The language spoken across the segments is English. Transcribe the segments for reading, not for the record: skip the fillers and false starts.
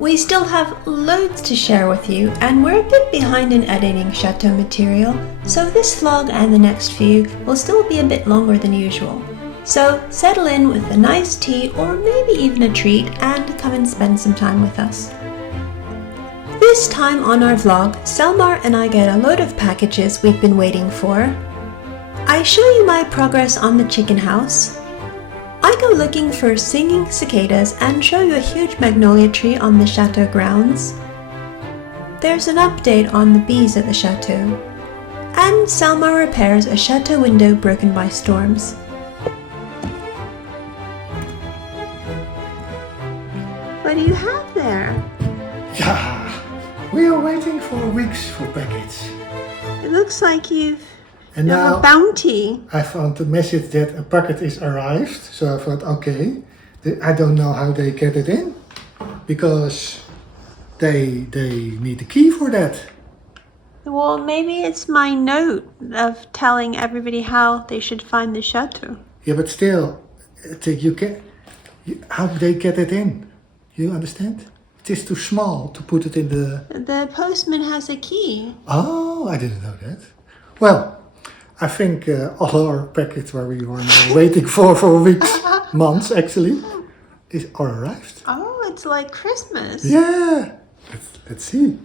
We still have loads to share with you, and we're a bit behind in editing Chateau material, so this vlog and the next few will still be a bit longer than usual. So settle in with a nice tea or maybe even a treat and come and spend some time with us. This time on our vlog, Selmar and I get a load of packages we've been waiting for. I show you my progress on the chicken house. I go looking for singing cicadas and show you a huge magnolia tree on the Chateau grounds. There's an update on the bees at the Chateau. And Selma repairs a Chateau window broken by storms. What do you have there? Yeah, we are waiting for weeks for package. It looks like you've And now a bounty. I found the message that a packet is arrived, so I thought, okay, I don't know how they get it in, because they need a key for that. Well, maybe it's my note of telling everybody how they should find the Chateau. Yeah, but still, how they get it in? You understand? It is too small to put it in the... The postman has a key. Oh, I didn't know that. Well, I think all our packets where we were waiting for weeks, months actually, are arrived. Oh, it's like Christmas. Yeah, let's see.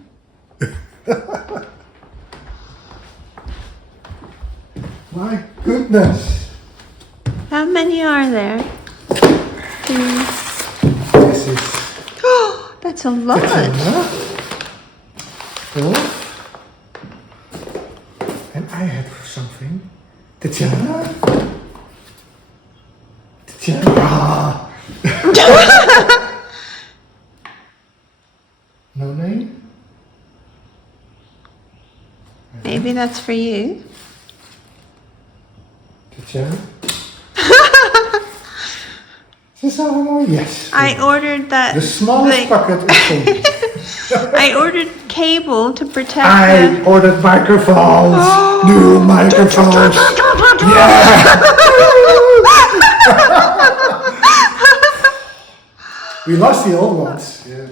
My goodness. How many are there? 3. This is... Oh, that's a lot. Tatyana. 4. And I had something. Tatyana. Tatyana. No name? Maybe that's for you. Tatyana. Is that one? Yes. I ordered that. The smallest packet is for you. I ordered cable to protect I ordered microphones. New microphones. Yeah. We lost the old ones. Yeah.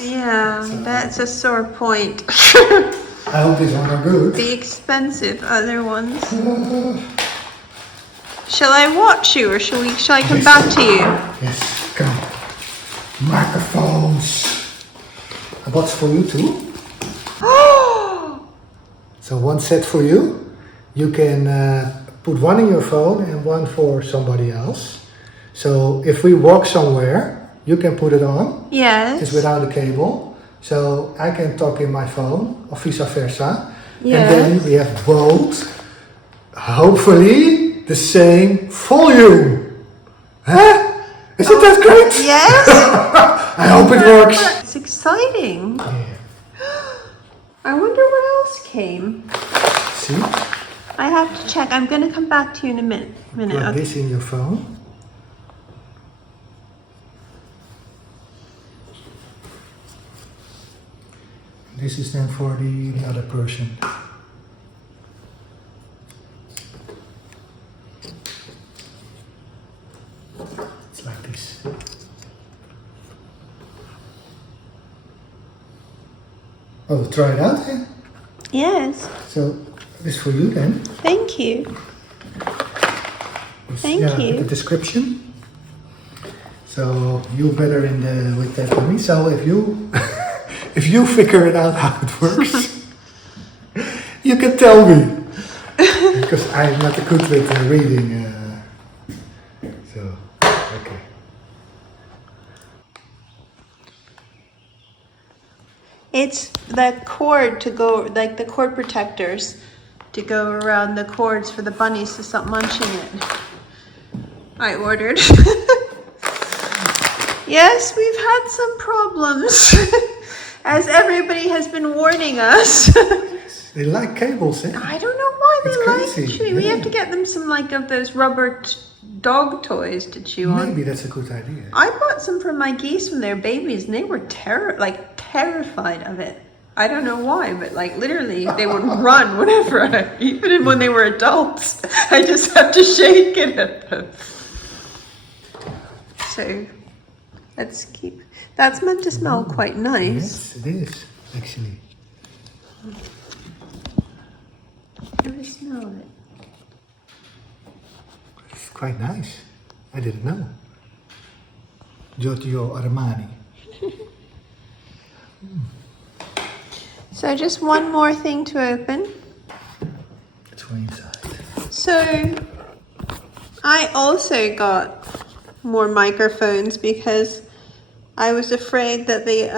Yeah, that's a sore point. I hope these ones are good. The expensive other ones. Shall I watch you, or shall I come back to you? Yes, come. Microphones. And what's for you too? So one set for you. You can put one in your phone and one for somebody else. So if we walk somewhere, you can put it on. Yes. It's without a cable. So I can talk in my phone, or vice versa. Yes. And then we have both, hopefully, the same volume. Huh? Isn't that great? Yes. I hope it works. It's exciting. Yeah. I wonder what else came. See? I have to check. I'm going to come back to you in a minute. Plug Okay. this in your phone. This is then for the other person. It's like this. Oh, try it out then. Yes. So this for you then. Thank you. Thank you. The description. So you better with that for me. So if you if you figure it out how it works, you can tell me, because I'm not good with reading. So okay. It's the cord to go, like the cord protectors to go around the cords for the bunnies to stop munching it. I ordered. Yes, we've had some problems, as everybody has been warning us. They like cables, eh? I don't know why they It's like crazy, chewing. We yeah. have to get them some of those rubber dog toys to chew on. Maybe that's a good idea. I bought some for my geese when they were babies, and they were terrified of it. I don't know why, but literally they would run whenever even when they were adults. I just have to shake it at them. So let's keep That's meant to smell quite nice. Yes, it is, actually. Let me smell it. It's quite nice. I didn't know. Giorgio Armani. So just one more thing to open. It's for inside. So I also got more microphones because I was afraid that they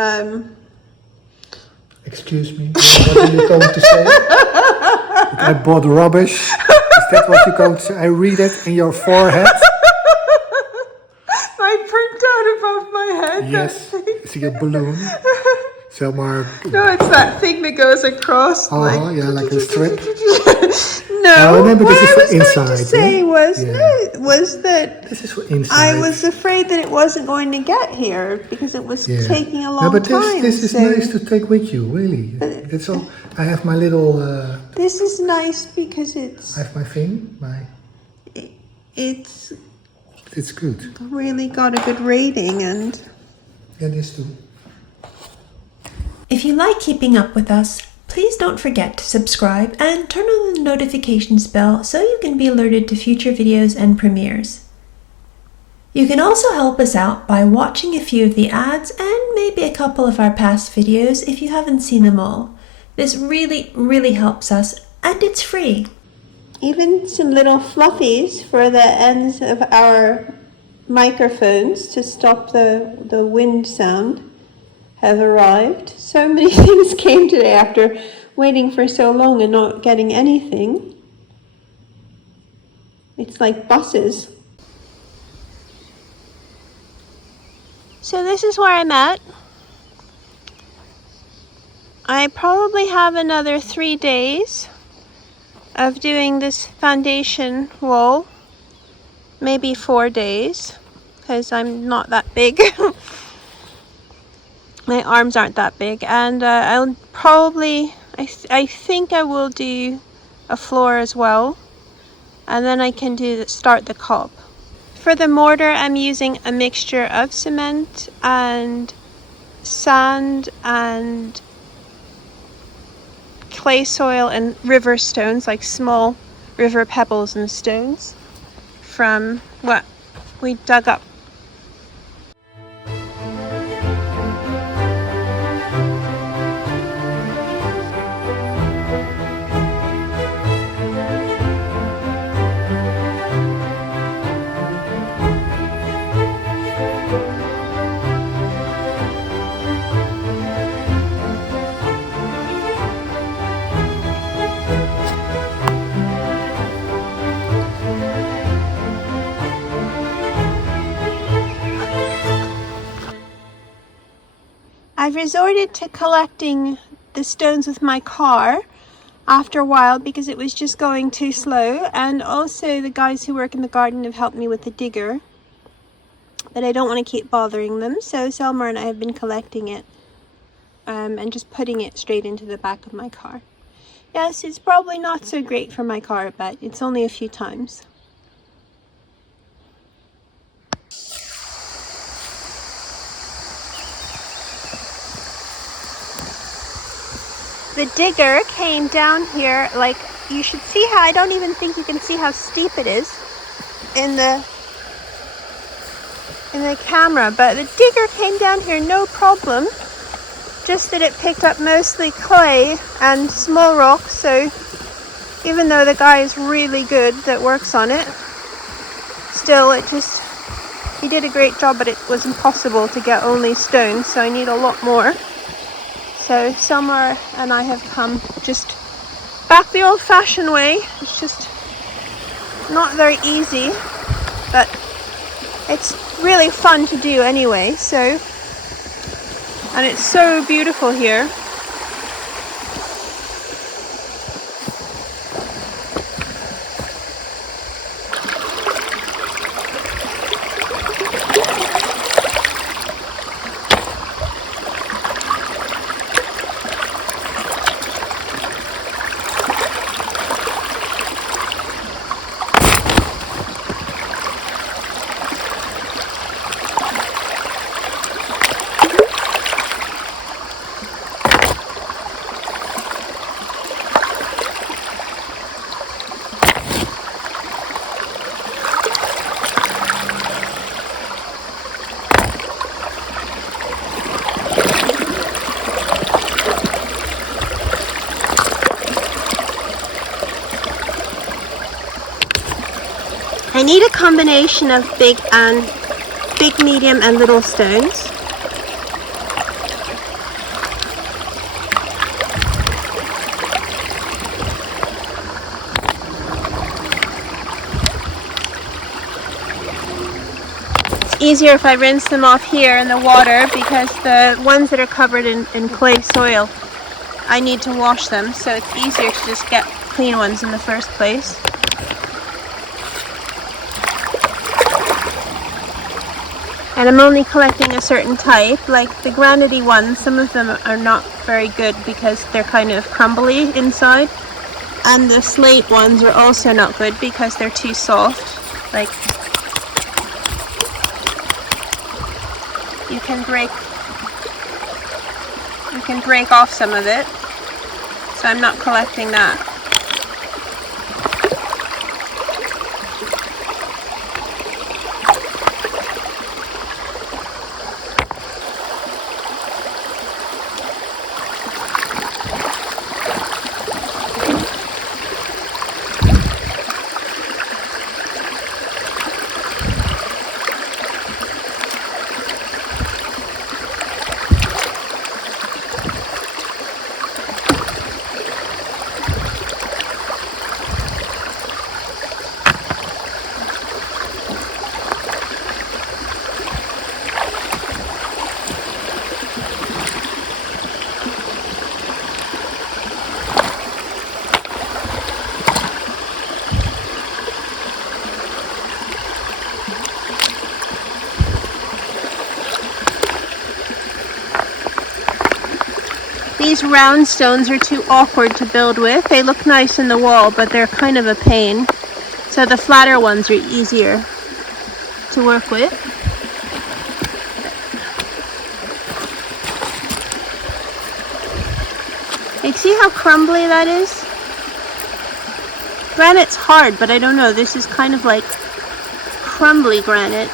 Excuse me, what are you going to say? That I bought rubbish? Is that what you're going to say? I read it in your forehead? I printout above my head. Yes, see a balloon? Selmar. No, it's that thing that goes across. Oh, yeah, like a strip. No, but what this is I for was going inside, to say yeah? was Yeah. was that This is for inside. I was afraid that it wasn't going to get here because it was taking a long No, but time. this is so nice to take with you, really. That's all. I have my little. this is nice because I have my thing. it's It's good. really got a good rating and. Yeah, this too. If you like keeping up with us, please don't forget to subscribe and turn on the notifications bell so you can be alerted to future videos and premieres. You can also help us out by watching a few of the ads and maybe a couple of our past videos if you haven't seen them all. This really helps us, and it's free. Even some little fluffies for the ends of our microphones to stop the wind sound have arrived. So many things came today after waiting for so long and not getting anything. It's like buses. So this is where I'm at. I probably have another 3 days of doing this foundation wall. Maybe 4 days, because I'm not that big. My arms aren't that big, and I'll probably, I think I will do a floor as well, and then I can start the cob. For the mortar, I'm using a mixture of cement and sand and clay soil and river stones, like small river pebbles and stones from what we dug up. I've resorted to collecting the stones with my car after a while because it was just going too slow, and also the guys who work in the garden have helped me with the digger, but I don't want to keep bothering them, so Selmar and I have been collecting it and just putting it straight into the back of my car. Yes, it's probably not so great for my car, but it's only a few times. The digger came down here, like, you should see how, I don't even think you can see how steep it is in the camera, but the digger came down here no problem, just that it picked up mostly clay and small rocks, so even though the guy is really good that works on it, still he did a great job, but it was impossible to get only stones, so I need a lot more. So Selmar and I have come just back the old-fashioned way. It's just not very easy, but it's really fun to do anyway. So, and it's so beautiful here. need a combination of big, medium and little stones. Easier if I rinse them off here in the water, because the ones that are covered in clay soil, I need to wash them, so it's easier to just get clean ones in the first place. And I'm only collecting a certain type, like the granity ones. Some of them are not very good because they're kind of crumbly inside, and the slate ones are also not good because they're too soft. Like, you can break off some of it, so I'm not collecting that. These round stones are too awkward to build with. They look nice in the wall, but they're kind of a pain. So the flatter ones are easier to work with. Like, see how crumbly that is? Granite's hard, but I don't know. This is kind of like crumbly granite.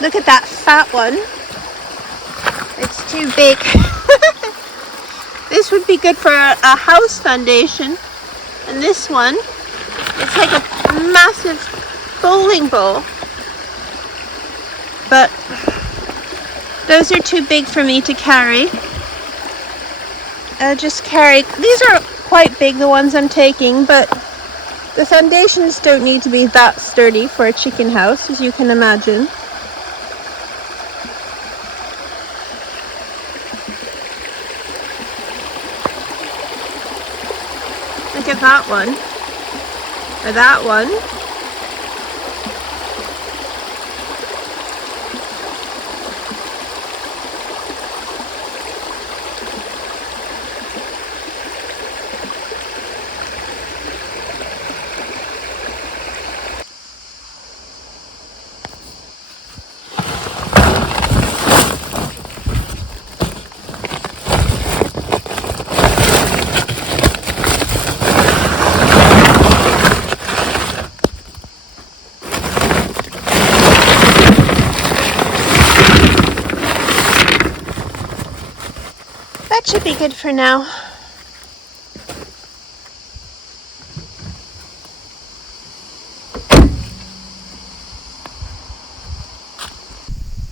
Look at that fat one. It's too big. This would be good for a house foundation. And this one, it's like a massive bowling ball. But those are too big for me to carry. I'll just carry, these are quite big, the ones I'm taking, but the foundations don't need to be that sturdy for a chicken house, as you can imagine. Look at that one, or that one. That should be good for now.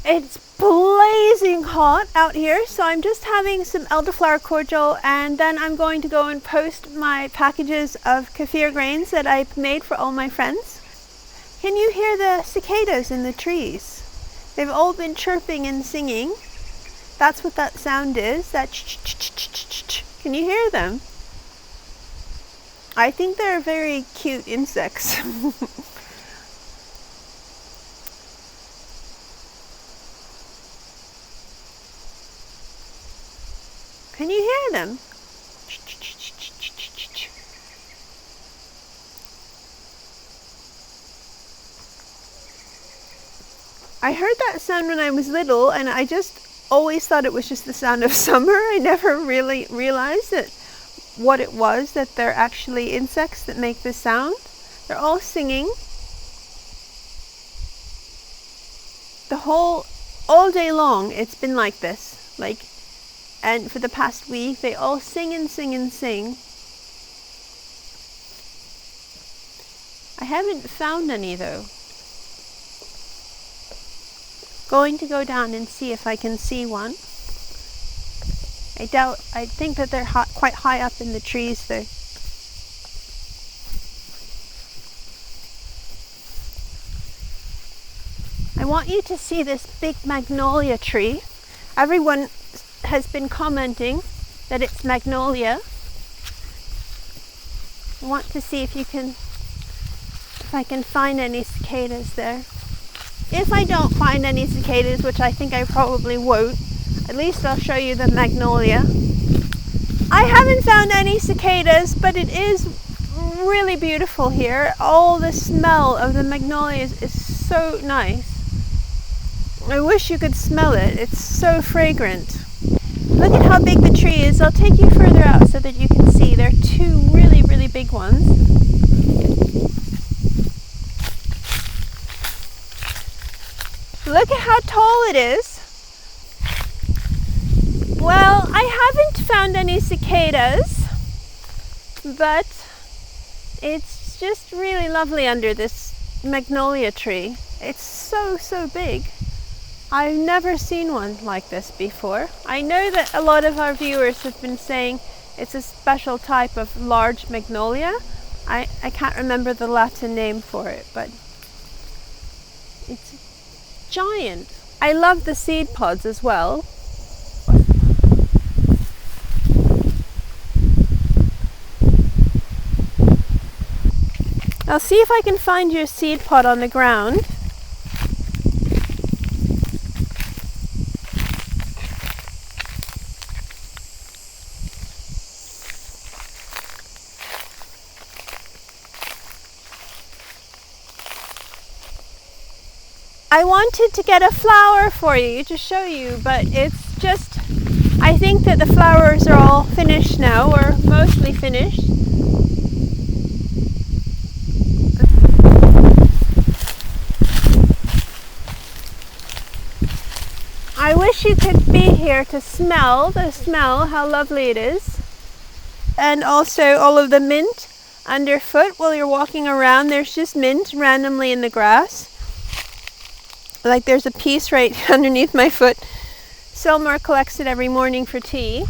It's blazing hot out here, so I'm just having some elderflower cordial, and then I'm going to go and post my packages of kefir grains that I've made for all my friends. Can you hear the cicadas in the trees? They've all been chirping and singing. That's what that sound is, that ch-ch-ch-ch-ch-ch. Can you hear them? I think they're very cute insects. Can you hear them? I heard that sound when I was little, and I just always thought it was just the sound of summer. I never really realized that what it was, that they're actually insects that make this sound. They're all singing. All day long it's been like this. And for the past week they all sing and sing and sing. I haven't found any though. Going to go down and see if I can see one. I think that they're quite high up in the trees though. I want you to see this big magnolia tree. Everyone has been commenting that it's magnolia. I want to see if I can find any cicadas there. If I don't find any cicadas, which I think I probably won't, at least I'll show you the magnolia. I haven't found any cicadas, but it is really beautiful here. All the smell of the magnolias is so nice. I wish you could smell it. It's so fragrant. Look at how big the tree is. I'll take you further out so that you can see. There are two really, really big ones. Look at how tall it is. Well, I haven't found any cicadas, but it's just really lovely under this magnolia tree. It's so big. I've never seen one like this before. I know that a lot of our viewers have been saying it's a special type of large magnolia. I can't remember the Latin name for it, but it's giant. I love the seed pods as well. I'll see if I can find your seed pod on the ground. I wanted to get a flower for you to show you, but it's just, I think that the flowers are all finished now, or mostly finished. I wish you could be here to smell how lovely it is. And also all of the mint underfoot while you're walking around. There's just mint randomly in the grass. Like there's a piece right underneath my foot. Selmar collects it every morning for tea.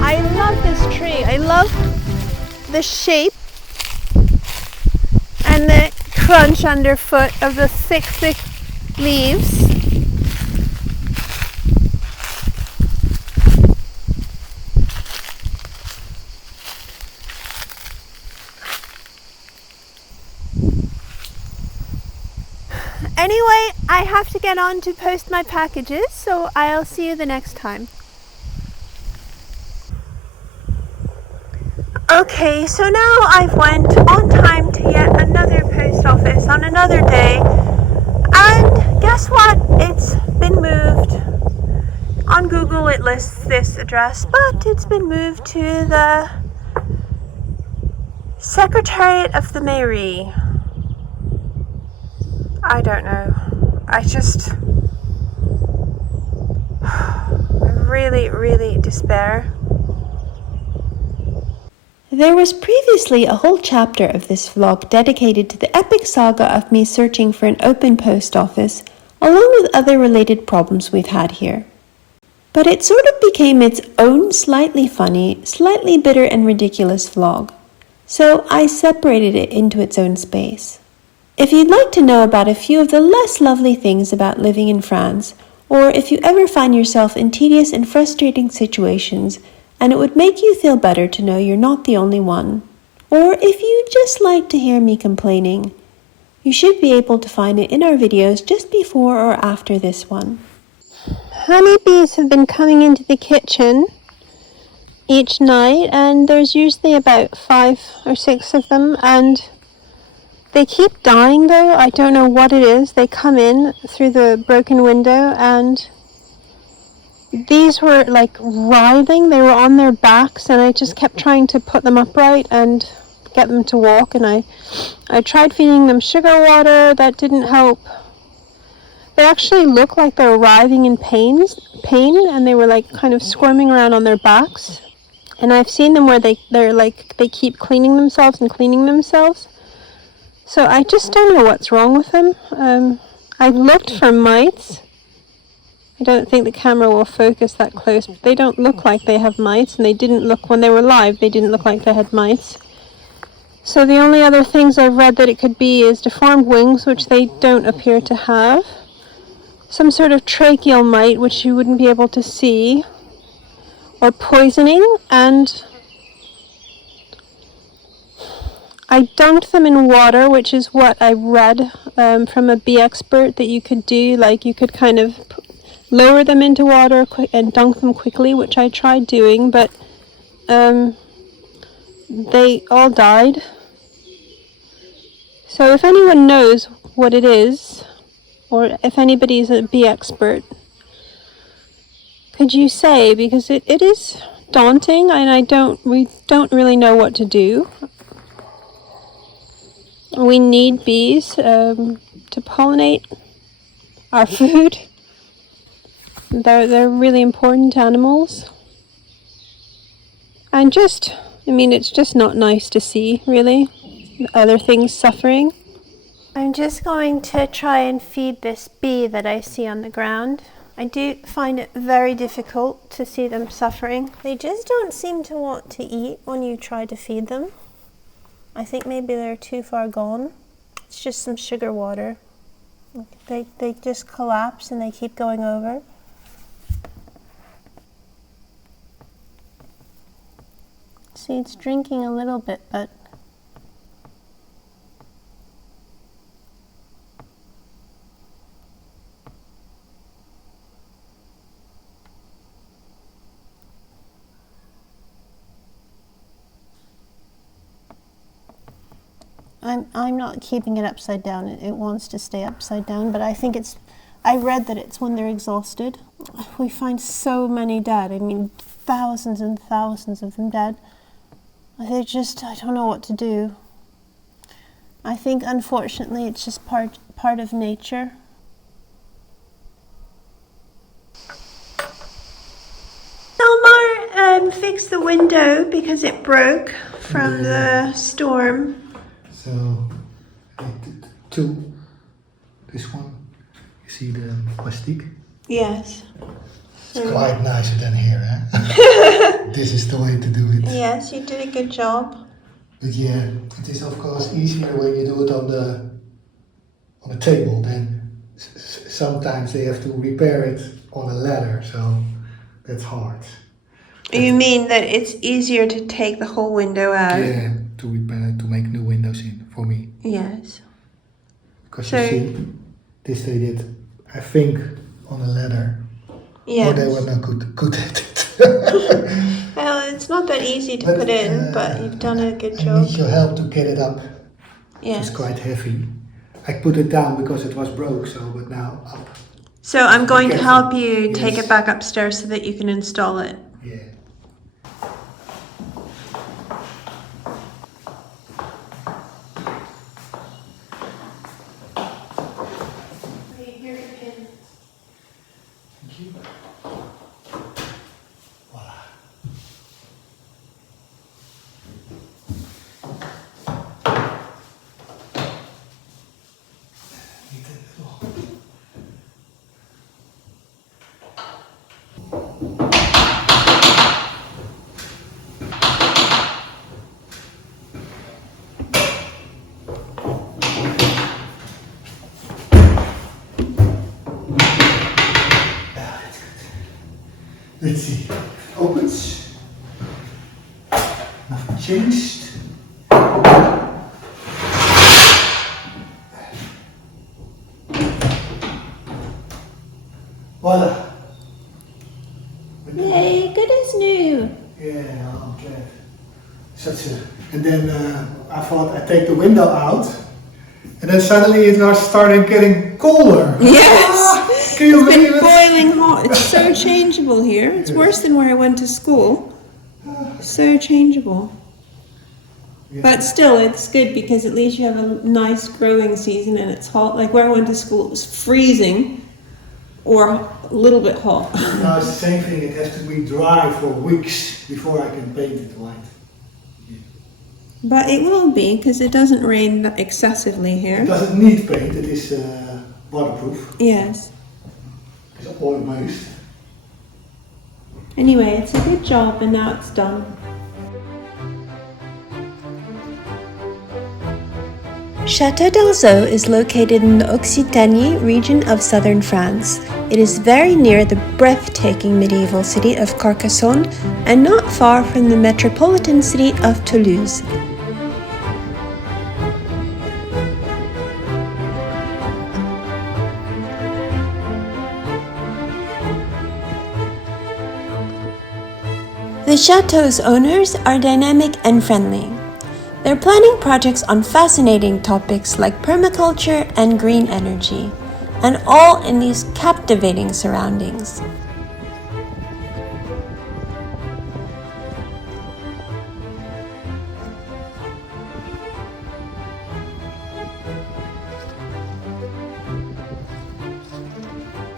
I love this tree. I love the shape and the crunch underfoot of the thick leaves. Anyway, I have to get on to post my packages, so I'll see you the next time. Okay, so now I've went on time to yet another post office on another day. And guess what? It's been moved. On Google it lists this address, but it's been moved to the Secretariat of the Mairie. I don't know. I really despair. There was previously a whole chapter of this vlog dedicated to the epic saga of me searching for an open post office, along with other related problems we've had here. But it sort of became its own slightly funny, slightly bitter and ridiculous vlog, so I separated it into its own space. If you'd like to know about a few of the less lovely things about living in France, or if you ever find yourself in tedious and frustrating situations, and it would make you feel better to know you're not the only one, or if you just like to hear me complaining, you should be able to find it in our videos just before or after this one. Honeybees have been coming into the kitchen each night, and there's usually about 5 or 6 of them, and they keep dying though. I don't know what it is. They come in through the broken window, and these were like writhing. They were on their backs, and I just kept trying to put them upright and get them to walk, and I tried feeding them sugar water. That didn't help. They actually looked like they were writhing in pain, and they were like kind of squirming around on their backs. And I've seen them where they keep cleaning themselves. So I just don't know what's wrong with them. I've looked for mites. I don't think the camera will focus that close, but they don't look like they have mites, and they didn't look, when they were live, they didn't look like they had mites. So the only other things I've read that it could be is deformed wings, which they don't appear to have. Some sort of tracheal mite, which you wouldn't be able to see. Or poisoning, and I dunked them in water, which is what I read from a bee expert that you could do. Like you could kind of lower them into water and dunk them quickly, which I tried doing, but they all died. So if anyone knows what it is, or if anybody's a bee expert, could you say, because it is daunting, and we don't really know what to do. We need bees to pollinate our food. They're really important animals. And it's just not nice to see, really, other things suffering. I'm just going to try and feed this bee that I see on the ground. I do find it very difficult to see them suffering. They just don't seem to want to eat when you try to feed them. I think maybe they're too far gone. It's just some sugar water. They just collapse and they keep going over. See, it's drinking a little bit, but I'm not keeping it upside down. It wants to stay upside down, but I think I read that it's when they're exhausted. We find so many dead. I mean, thousands and thousands of them dead. I don't know what to do. I think, unfortunately, it's just part of nature. Selmar fixed the window because it broke from the storm. So, this one, you see the plastic? Yes. It's quite nicer than here, eh? This is the way to do it. Yes, you did a good job. But yeah, it is of course easier when you do it on the table. Then sometimes they have to repair it on a ladder, so that's hard. You mean that it's easier to take the whole window out? Yeah, to repair, to make new windows in, for me. Yes. Because you see, this they did, I think, on a ladder. Yes. Or they were not good at it. Well, it's not that easy to put in, but you've done a good I job. need your help to get it up. Yes. It's quite heavy. I put it down because it was broke, but now up. So I'm going to help you take Yes. it back upstairs so that you can install it. Yeah. Here's your pin. Thank you. Voila. Need a little. Let's see. Opens. Nothing changed. Voila. Yay, good as new. Yeah, I'm glad. And then I thought I'd take the window out, and then suddenly it was started getting colder. Yes! Can you It's believe been it? boiling hot. It's so changeable here. It's worse than where I went to school. So changeable. Yeah. But still, it's good because at least you have a nice growing season and it's hot. Like where I went to school, it was freezing or a little bit hot. No, it's the same thing. It has to be dry for weeks before I can paint it white. But it will be because it doesn't rain excessively It here. doesn't need paint. It is waterproof. Yes. It's oil-based. Anyway, it's a good job and now it's done. Château d'Alzot is located in the Occitanie region of southern France. It is very near the breathtaking medieval city of Carcassonne and not far from the metropolitan city of Toulouse. The chateau's owners are dynamic and friendly. They're planning projects on fascinating topics like permaculture and green energy, and all in these captivating surroundings.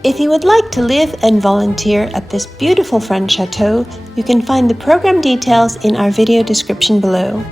If you would like to live and volunteer at this beautiful French chateau, you can find the program details in our video description below.